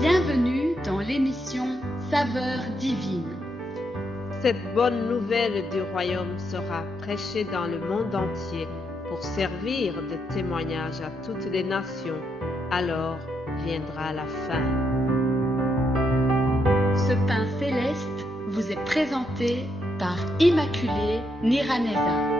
Bienvenue dans l'émission Saveurs divines. Cette bonne nouvelle du royaume sera prêchée dans le monde entier pour servir de témoignage à toutes les nations. Alors viendra la fin. Ce pain céleste vous est présenté par Immaculée Niraneza.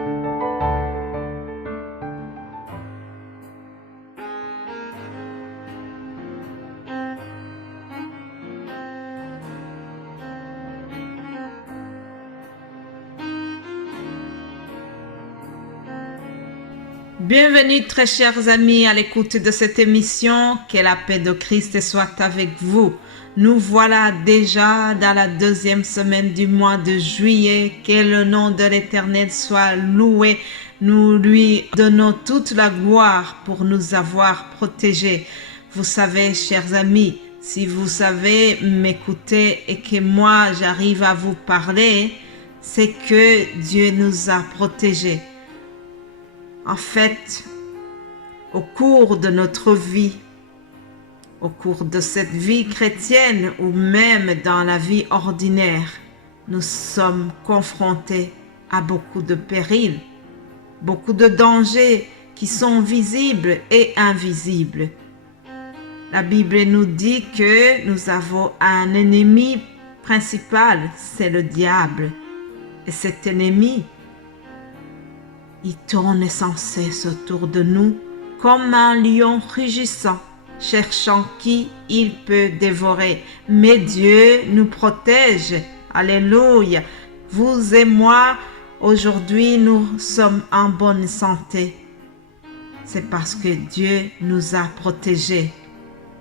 Bienvenue très chers amis à l'écoute de cette émission. Que la paix de Christ soit avec vous. Nous voilà déjà dans la deuxième semaine du mois de juillet. Que le nom de l'Éternel soit loué. Nous lui donnons toute la gloire pour nous avoir protégés. Vous savez chers amis, si vous savez m'écouter et que moi j'arrive à vous parler, c'est que Dieu nous a protégés. En fait, au cours de notre vie, au cours de cette vie chrétienne ou même dans la vie ordinaire, nous sommes confrontés à beaucoup de périls, beaucoup de dangers qui sont visibles et invisibles. La Bible nous dit que nous avons un ennemi principal, c'est le diable. Et cet ennemi, il tourne sans cesse autour de nous comme un lion rugissant, cherchant qui il peut dévorer. Mais Dieu nous protège. Alléluia. Vous et moi, aujourd'hui, nous sommes en bonne santé. C'est parce que Dieu nous a protégés.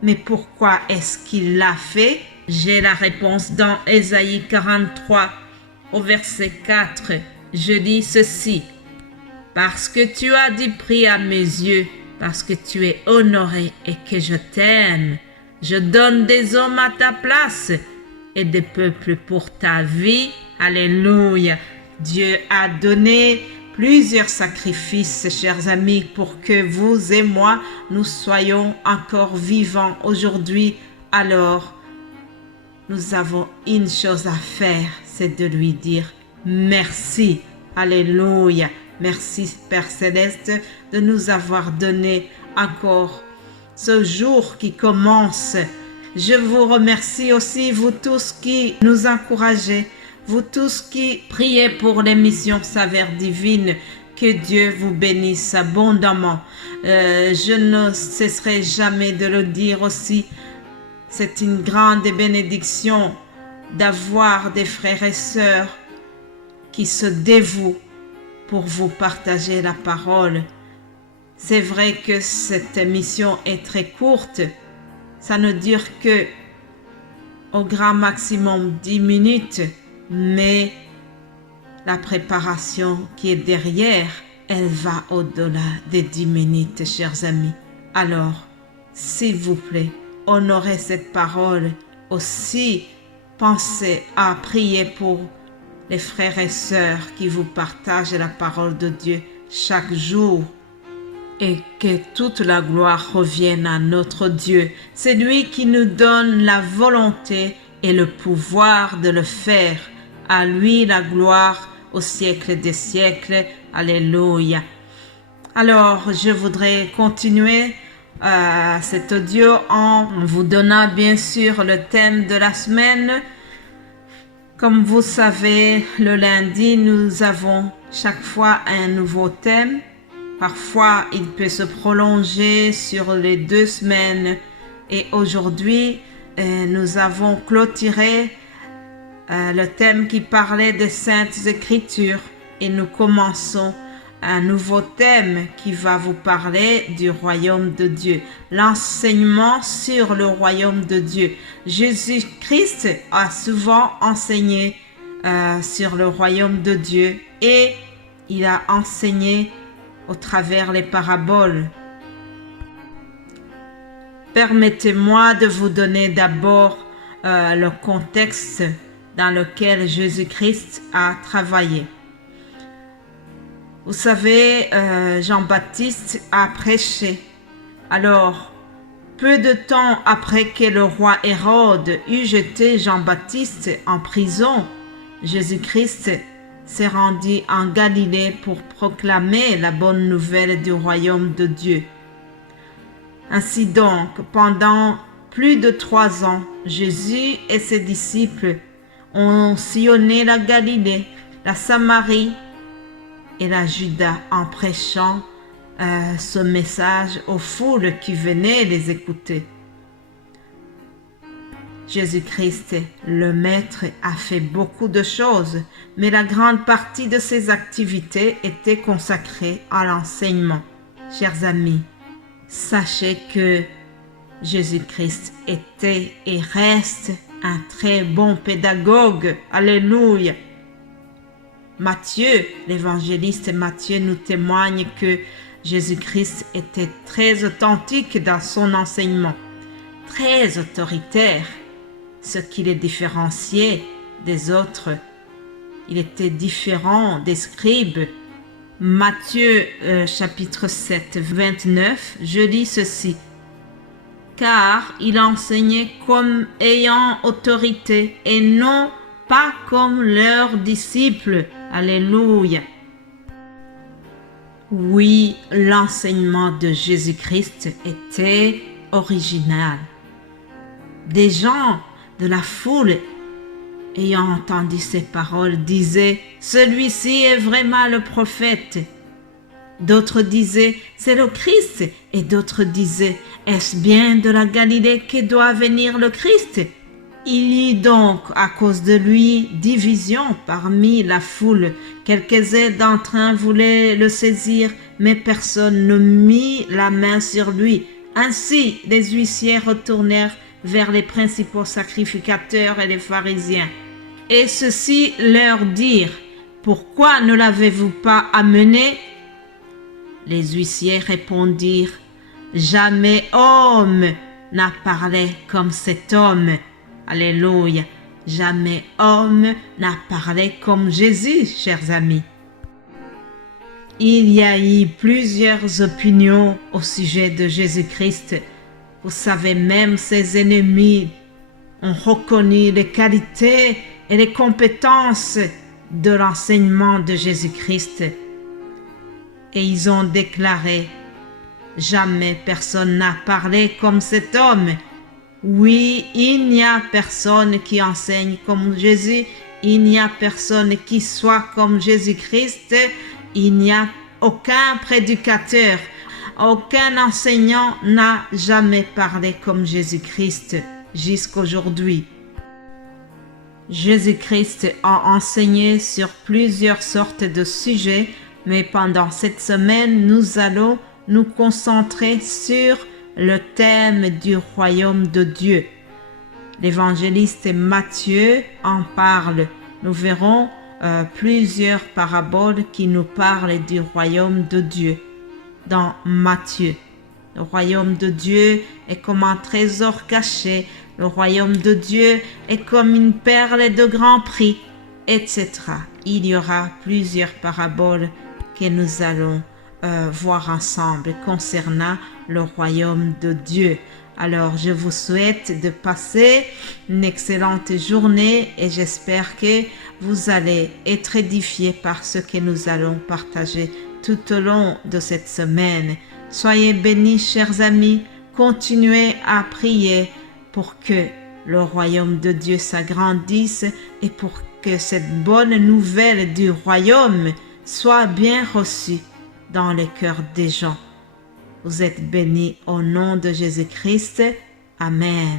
Mais pourquoi est-ce qu'il l'a fait? J'ai la réponse dans Ésaïe 43, au verset 4. Je dis ceci. Parce que tu as du prix à mes yeux, parce que tu es honoré et que je t'aime, je donne des hommes à ta place et des peuples pour ta vie. Alléluia. Dieu a donné plusieurs sacrifices, chers amis, pour que vous et moi, nous soyons encore vivants aujourd'hui. Alors, nous avons une chose à faire, c'est de lui dire merci. Alléluia. Merci Père Céleste de nous avoir donné encore ce jour qui commence. Je vous remercie aussi, vous tous qui nous encouragez, vous tous qui priez pour l'émission Saveurs divines. Que Dieu vous bénisse abondamment. Je ne cesserai jamais de le dire aussi. C'est une grande bénédiction d'avoir des frères et sœurs qui se dévouent pour vous partager la parole. C'est vrai que cette émission est très courte. Ça ne dure que au grand maximum 10 minutes, mais la préparation qui est derrière, elle va au-delà des 10 minutes, chers amis. Alors, s'il vous plaît, honorez cette parole. Aussi, pensez à prier pour les frères et sœurs qui vous partagent la parole de Dieu chaque jour. Et que toute la gloire revienne à notre Dieu. C'est lui qui nous donne la volonté et le pouvoir de le faire. À lui la gloire au siècle des siècles. Alléluia. Alors, je voudrais continuer cet audio en vous donnant bien sûr le thème de la semaine. Comme vous savez, le lundi, nous avons chaque fois un nouveau thème. Parfois, il peut se prolonger sur les 2 semaines. Et aujourd'hui, nous avons clôturé le thème qui parlait des Saintes Écritures. Et nous commençons un nouveau thème qui va vous parler du royaume de Dieu. L'enseignement sur le royaume de Dieu. Jésus-Christ a souvent enseigné sur le royaume de Dieu et il a enseigné au travers les paraboles. Permettez-moi de vous donner d'abord le contexte dans lequel Jésus-Christ a travaillé. Vous savez, Jean-Baptiste a prêché. Alors, Peu de temps après que le roi Hérode eut jeté Jean-Baptiste en prison, Jésus-Christ s'est rendu en Galilée pour proclamer la bonne nouvelle du royaume de Dieu. Ainsi donc, pendant plus de 3 ans, Jésus et ses disciples ont sillonné la Galilée, la Samarie et la Judée en prêchant ce message aux foules qui venaient les écouter. Jésus-Christ, le Maître, a fait beaucoup de choses, mais la grande partie de ses activités était consacrée à l'enseignement. Chers amis, sachez que Jésus-Christ était et reste un très bon pédagogue. Alléluia. Matthieu, l'évangéliste Matthieu nous témoigne que Jésus-Christ était très authentique dans son enseignement, très autoritaire, ce qui le différenciait des autres. Il était différent des scribes. Matthieu chapitre 7, 29, je lis ceci. Car il enseignait comme ayant autorité et non pas comme leurs disciples. Alléluia. Oui, l'enseignement de Jésus-Christ était original. Des gens de la foule, ayant entendu ces paroles, disaient « Celui-ci est vraiment le prophète ». D'autres disaient « C'est le Christ » et d'autres disaient « Est-ce bien de la Galilée que doit venir le Christ ?» Il y eut donc, à cause de lui, division parmi la foule. Quelques-uns d'entre eux voulaient le saisir, mais personne ne mit la main sur lui. Ainsi, les huissiers retournèrent vers les principaux sacrificateurs et les pharisiens. Et ceux-ci leur dirent, « Pourquoi ne l'avez-vous pas amené ?» Les huissiers répondirent, « Jamais homme n'a parlé comme cet homme. » Alléluia. Jamais homme n'a parlé comme Jésus, chers amis. Il y a eu plusieurs opinions au sujet de Jésus-Christ. Vous savez, même ses ennemis ont reconnu les qualités et les compétences de l'enseignement de Jésus-Christ. Et ils ont déclaré, « Jamais personne n'a parlé comme cet homme. » Oui, il n'y a personne qui enseigne comme Jésus, il n'y a personne qui soit comme Jésus-Christ, il n'y a aucun prédicateur, aucun enseignant n'a jamais parlé comme Jésus-Christ jusqu'aujourd'hui. Jésus-Christ a enseigné sur plusieurs sortes de sujets, mais pendant cette semaine, nous allons nous concentrer sur le thème du royaume de Dieu. L'évangéliste Matthieu en parle. Nous verrons plusieurs paraboles qui nous parlent du royaume de Dieu dans Matthieu. Le royaume de Dieu est comme un trésor caché. Le royaume de Dieu est comme une perle de grand prix, etc. Il y aura plusieurs paraboles que nous allons voir ensemble concernant le royaume de Dieu. Alors, je vous souhaite de passer une excellente journée et j'espère que vous allez être édifiés par ce que nous allons partager tout au long de cette semaine. Soyez bénis, chers amis. Continuez à prier pour que le royaume de Dieu s'agrandisse et pour que cette bonne nouvelle du royaume soit bien reçue dans les cœurs des gens. Vous êtes bénis au nom de Jésus-Christ. Amen.